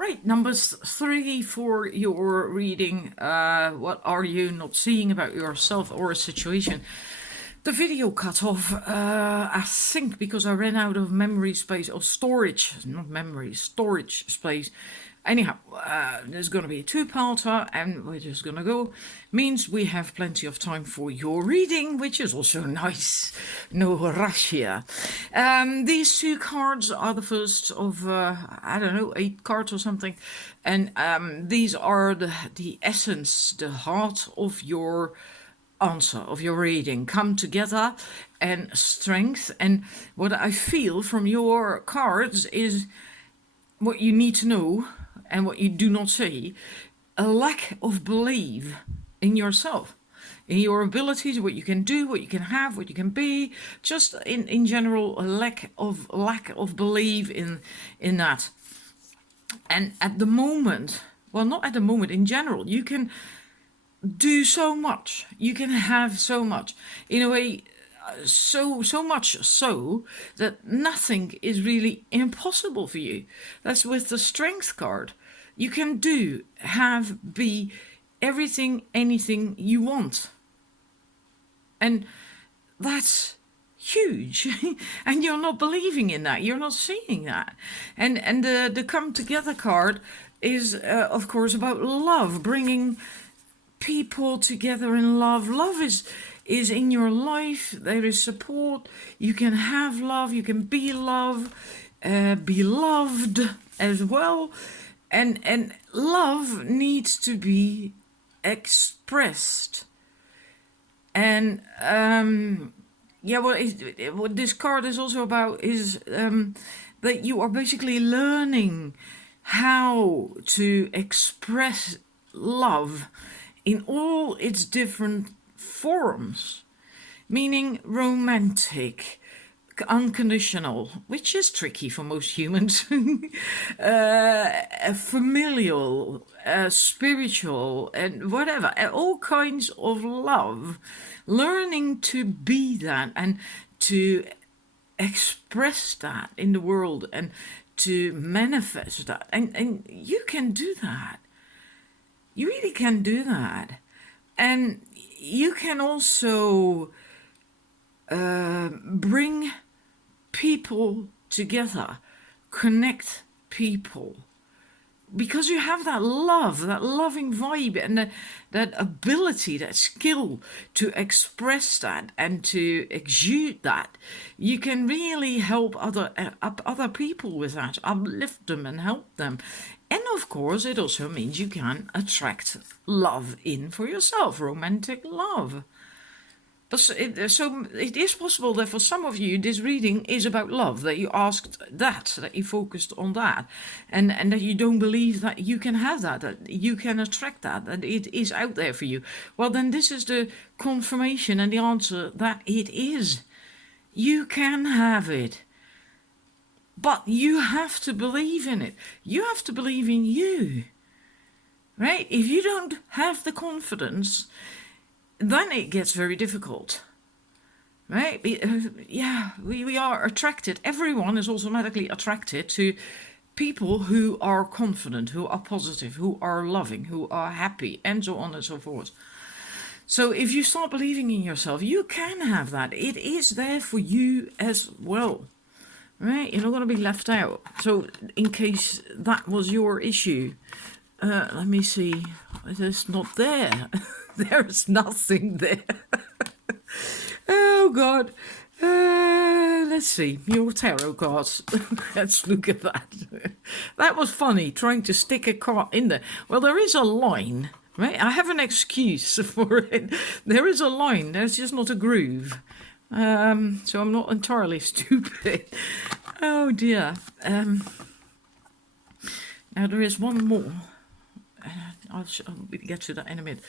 Right, numbers 3 for your reading. What are you not seeing about yourself or a situation? The video cut off, I think, because I ran out of memory space or storage, not memory, storage space. Anyhow, there's going to be a two-parter, and we're just going to go. Means we have plenty of time for your reading, which is also nice. No rush here. These two cards are the first of, I don't know, 8 cards or something. And these are the essence, the heart of your answer, of your reading. Come together and strength. And what I feel from your cards is what you need to know and what you do not say, a lack of belief in yourself, in your abilities, what you can do, what you can have, what you can be, just in general, a lack of belief in that. And at the moment, well, not at the moment, in general, you can do so much, you can have so much, in a way, so much so that nothing is really impossible for you. That's with the strength card. You can do, have, be everything, anything you want. And that's huge. And you're not believing in that. You're not seeing that. And the come together card is, of course, about love, bringing people together in love. Love is in your life. There is support. You can have love. You can be love, be loved as well. And love needs to be expressed. And what this card is also about is that you are basically learning how to express love in all its different forms, meaning romantic, unconditional, which is tricky for most humans, familial, spiritual, and whatever, all kinds of love. Learning to be that and to express that in the world and to manifest that. And you can do that. You really can do that. And you can also bring people together, connect people, because you have that love, that loving vibe, and that ability, that skill to express that and to exude that. You can really help other people with that, uplift them and help them. And of course, it also means you can attract love in for yourself, romantic love. So it is possible that for some of you, this reading is about love, that you asked that you focused on that, and that you don't believe that you can have that you can attract that it is out there for you. Well, then this is the confirmation and the answer that it is. You can have it. But you have to believe in it. You have to believe in you. Right? If you don't have the confidence, then it gets very difficult, right? We are attracted. Everyone is automatically attracted to people who are confident, who are positive, who are loving, who are happy, and so on and so forth. So if you start believing in yourself, you can have that. It is there for you as well, right? You're not going to be left out. So in case that was your issue, let me see. It is not there. There's nothing there. Oh, God. Let's see. Your tarot cards. Let's look at that. That was funny, trying to stick a card in there. Well, there is a line, right? I have an excuse for it. There is a line. There's just not a groove. So I'm not entirely stupid. Oh, dear. Now, there is one more. I'll get to that in a minute.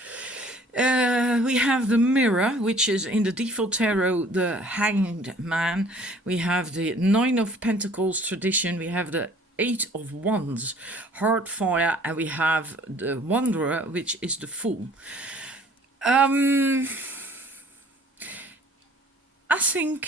We have the Mirror, which is in the default tarot, the Hanged Man. We have the Nine of Pentacles tradition. We have the Eight of Wands, Heartfire, and we have the Wanderer, which is the Fool. I think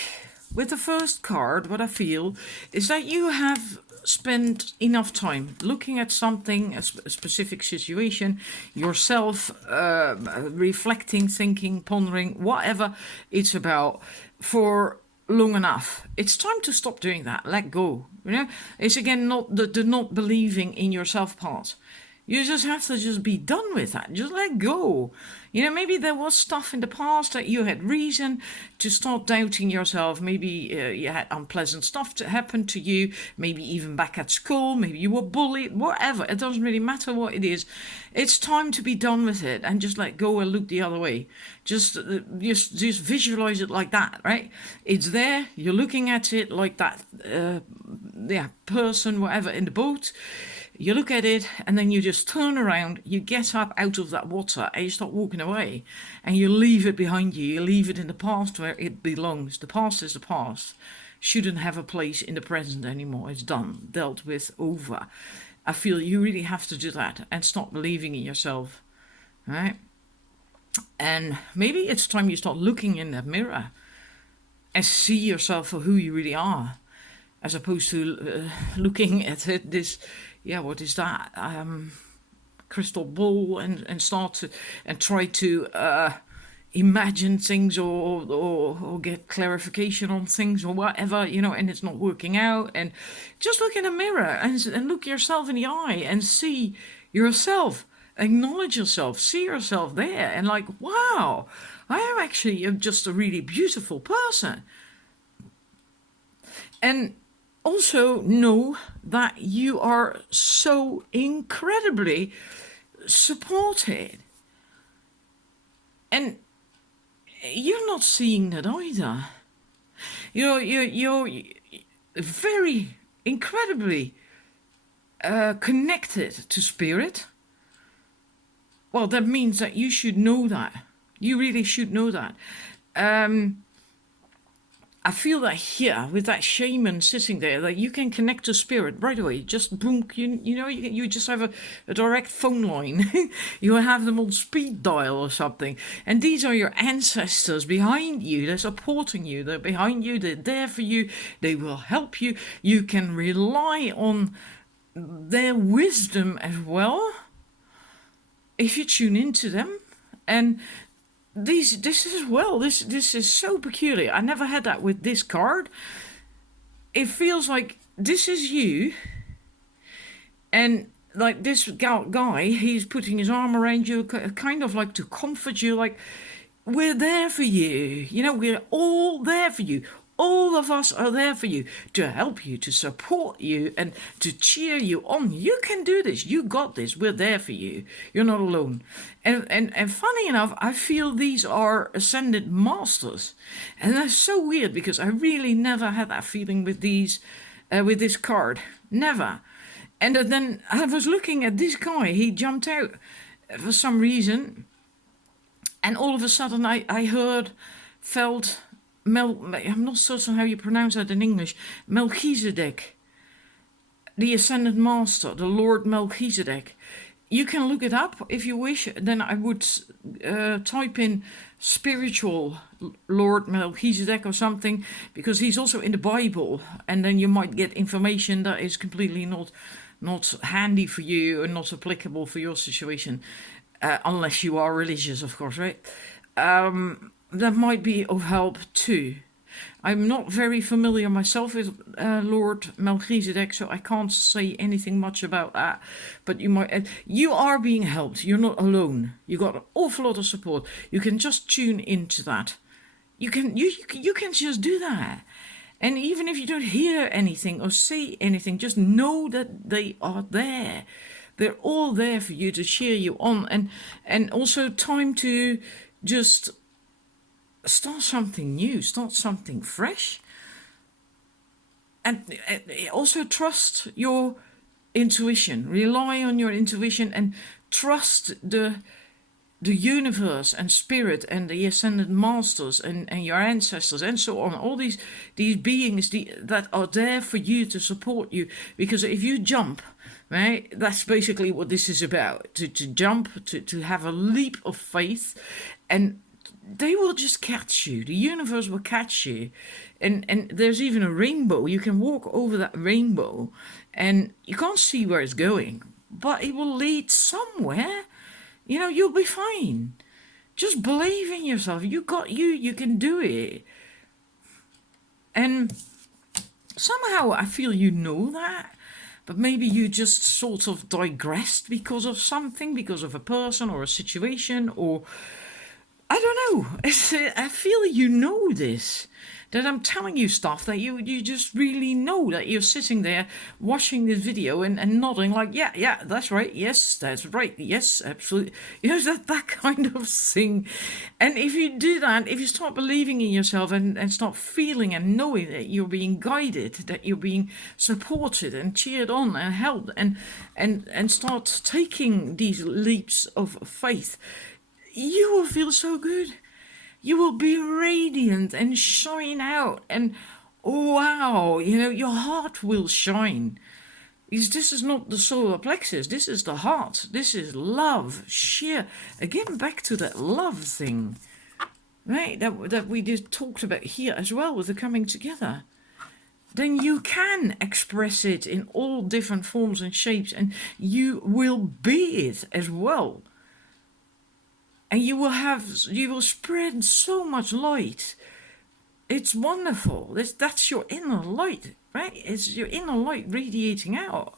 with the first card, what I feel is that you have spent enough time looking at something, a specific situation, yourself, reflecting, thinking, pondering, whatever it's about, for long enough. It's time to stop doing that. Let go. You know, it's again not the not believing in yourself part. You just have to just be done with that. Just let go. You know, maybe there was stuff in the past that you had reason to start doubting yourself. Maybe you had unpleasant stuff to happen to you. Maybe even back at school. Maybe you were bullied. Whatever. It doesn't really matter what it is. It's time to be done with it and just let go and look the other way. Just visualize it like that, right? It's there. You're looking at it like that. Person, whatever, in the boat. You look at it and then you just turn around, you get up out of that water and you start walking away and you leave it behind you. You leave it in the past where it belongs. The past is the past. Shouldn't have a place in the present anymore. It's done, dealt with, over. I feel you really have to do that and stop believing in yourself, right? And maybe it's time you start looking in that mirror and see yourself for who you really are, as opposed to looking at this, what is that? Crystal ball and start to and try to imagine things or get clarification on things or whatever, you know, and it's not working out. And just look in a mirror and look yourself in the eye and see yourself, acknowledge yourself, see yourself there, and like, wow, I am actually just a really beautiful person. And also know that you are so incredibly supported. And you're not seeing that either. You're very incredibly connected to spirit. Well, that means that you should know that. You really should know that. I feel that here, with that shaman sitting there, that you can connect to spirit right away. Just boom, you just have a direct phone line. You have them on speed dial or something. And these are your ancestors behind you. They're supporting you. They're behind you. They're there for you. They will help you. You can rely on their wisdom as well if you tune into them. And this is so peculiar. I never had that with this card. It feels like this is you, and like this guy, he's putting his arm around you, kind of like to comfort you, like, we're there for you. You know, we're all there for you. All of us are there for you, to help you, to support you, and to cheer you on. You can do this. You got this. We're there for you. You're not alone. And funny enough, I feel these are ascended masters. And that's so weird because I really never had that feeling with these, with this card. Never. And then I was looking at this guy. He jumped out for some reason. And all of a sudden felt... I'm not certain how you pronounce that in English. Melchizedek, the Ascended Master, the Lord Melchizedek. You can look it up if you wish. Then I would type in spiritual Lord Melchizedek or something, because he's also in the Bible, and then you might get information that is completely not handy for you and not applicable for your situation, unless you are religious, of course, right? That might be of help too. I'm not very familiar myself with Lord Melchizedek, so I can't say anything much about that. But you are being helped. You're not alone. You got an awful lot of support. You can just tune into that. You can just do that. And even if you don't hear anything or say anything, just know that they are there. They're all there for you, to cheer you on, and also time to just start something new, start something fresh. And also trust your intuition. Rely on your intuition and trust the universe and spirit and the ascended masters and your ancestors and so on. All these beings that are there for you, to support you. Because if you jump, right, that's basically what this is about. To jump, to have a leap of faith and they will just catch you. The universe will catch you. And there's even a rainbow. You can walk over that rainbow and you can't see where it's going, but it will lead somewhere. You know, you'll be fine. Just believe in yourself. You can do it. And somehow I feel you know that, but maybe you just sort of digressed because of something, because of a person or a situation, or I don't know. I feel you know this. That I'm telling you stuff that you just really know, that you're sitting there watching this video and nodding like, yeah, that's right. Yes, that's right. Yes, absolutely. You know, that kind of thing. And if you do that, if you start believing in yourself and start feeling and knowing that you're being guided, that you're being supported and cheered on and helped and start taking these leaps of faith, you will feel so good. You will be radiant and shine out, and wow, you know, your heart will shine. Because this is not the solar plexus, this is the heart. This is love, sheer. Again, back to that love thing, right? That we just talked about here as well with the coming together. Then you can express it in all different forms and shapes, and you will be it as well. And you will spread so much light. It's wonderful. That's your inner light, right? It's your inner light radiating out.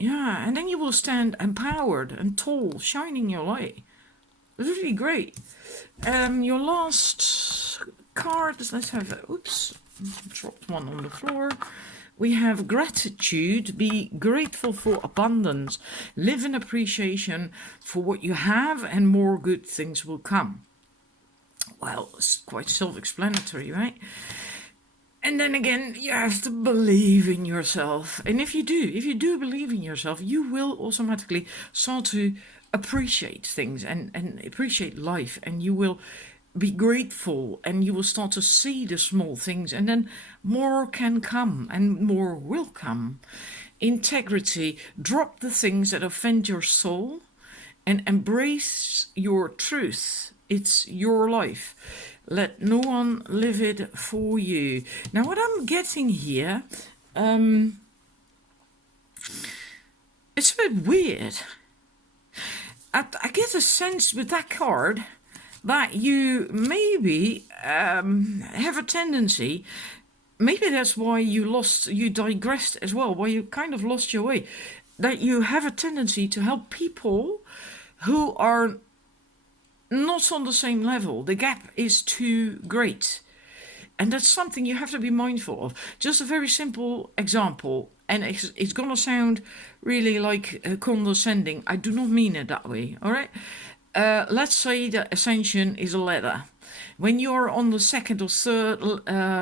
Yeah, and then you will stand empowered and tall, shining your light. It's really great. Your last card, let's have it. Oops, dropped one on the floor. We have gratitude. Be grateful for abundance. Live in appreciation for what you have, and more good things will come. Well, it's quite self-explanatory, right? And then again, you have to believe in yourself. And if you do believe in yourself, you will automatically start to appreciate things and appreciate life, and you will be grateful, and you will start to see the small things, and then more can come and more will come. Integrity. Drop the things that offend your soul and embrace your truth. It's your life. Let no one live it for you. Now, what I'm getting here, it's a bit weird. I get a sense with that card that you maybe have a tendency, maybe that's why you digressed as well, why you kind of lost your way, that you have a tendency to help people who are not on the same level. The gap is too great. And that's something you have to be mindful of. Just a very simple example, and it's going to sound really like condescending. I do not mean it that way, all right? Let's say that ascension is a ladder. When you're on the second or third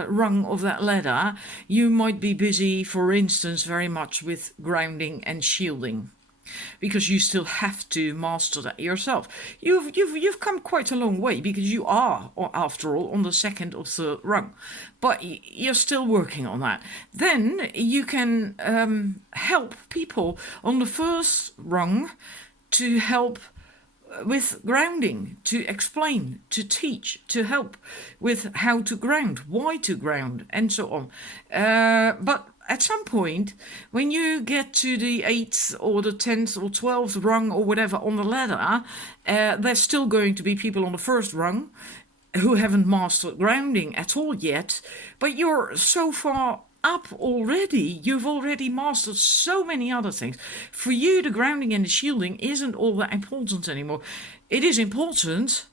rung of that ladder, you might be busy, for instance, very much with grounding and shielding, because you still have to master that yourself. You've come quite a long way, because you are, after all, on the second or third rung, but you're still working on that. Then you can help people on the first rung to help with grounding, to explain, to teach, to help with how to ground, why to ground, and so on. But at some point, when you get to the 8th or the 10th or 12th rung or whatever on the ladder, there's still going to be people on the first rung who haven't mastered grounding at all yet, but you're so far up already, you've already mastered so many other things. For you, the grounding and the shielding isn't all that important anymore. It is important,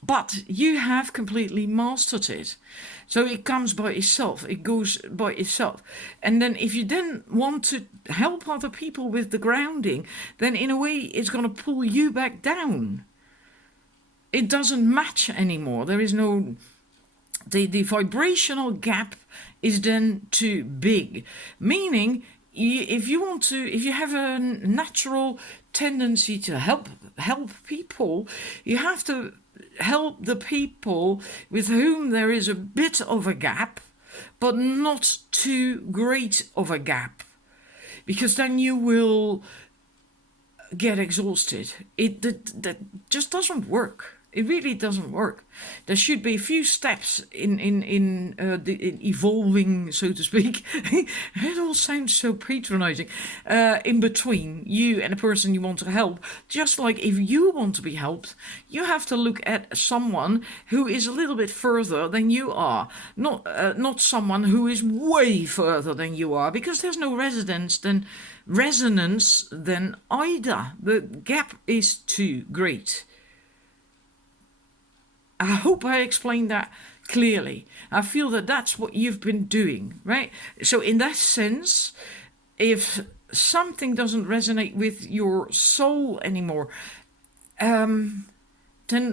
but you have completely mastered it. So it comes by itself, it goes by itself. And then if you then want to help other people with the grounding, then in a way it's going to pull you back down. It doesn't match anymore. There is no... The vibrational gap is then too big, meaning if you have a natural tendency to help people, you have to help the people with whom there is a bit of a gap, but not too great of a gap, because then you will get exhausted. That just doesn't work. It really doesn't work. There should be a few steps in evolving, so to speak. It all sounds so patronizing. In between you and the person you want to help, just like if you want to be helped, you have to look at someone who is a little bit further than you are, not someone who is way further than you are, because there's no resonance then either. The gap is too great. I hope I explained that clearly. I feel that that's what you've been doing, right? So in that sense, if something doesn't resonate with your soul anymore, then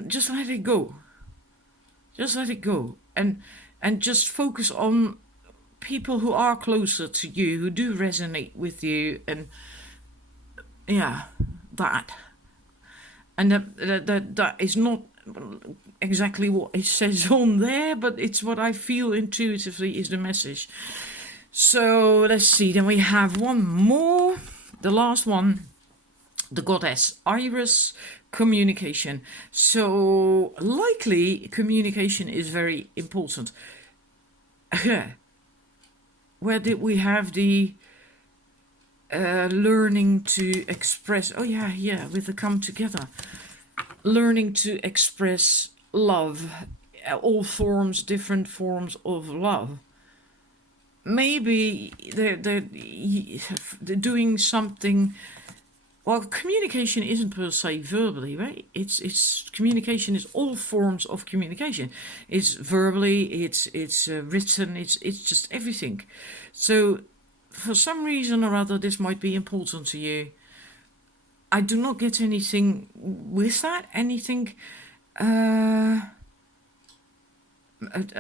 just let it go. Just let it go. And just focus on people who are closer to you, who do resonate with you, and yeah, that. And that is not exactly what it says on there, but it's what I feel intuitively is the message. So let's see, then we have one more, the last one, the goddess Iris, communication. So likely communication is very important. Where did we have the learning to express? Oh yeah, with the come together. Learning to express love, all forms, different forms of love. Maybe they're doing something. Well, communication isn't per se verbally, right? It's communication is all forms of communication. It's verbally, it's written, it's just everything. So, for some reason or other, this might be important to you. I do not get anything with that, anything, a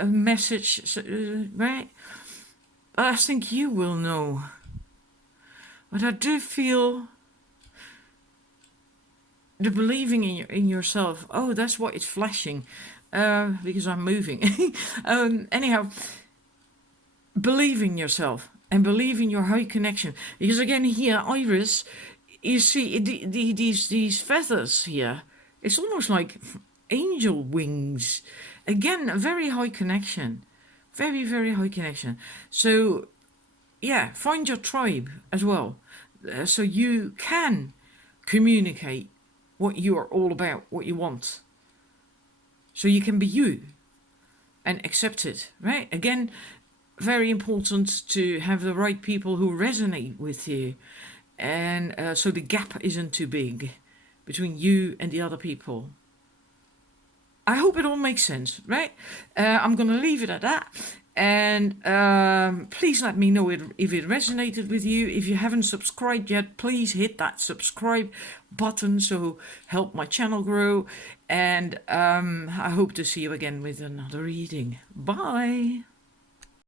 message, right? But I think you will know. But I do feel the believing in yourself. Oh, that's what it's flashing, because I'm moving. Anyhow, believe in yourself and believe in your high connection. Because again, here, Iris, you see these feathers here. It's almost like angel wings. Again, a very high connection. Very, very high connection. So, yeah, find your tribe as well. So you can communicate what you are all about, what you want. So you can be you and accept it, right? Again, very important to have the right people who resonate with you. And so the gap isn't too big between you and the other people. I hope it all makes sense, right? I'm going to leave it at that. And please let me know if it resonated with you. If you haven't subscribed yet, please hit that subscribe button so help my channel grow. And I hope to see you again with another reading. Bye.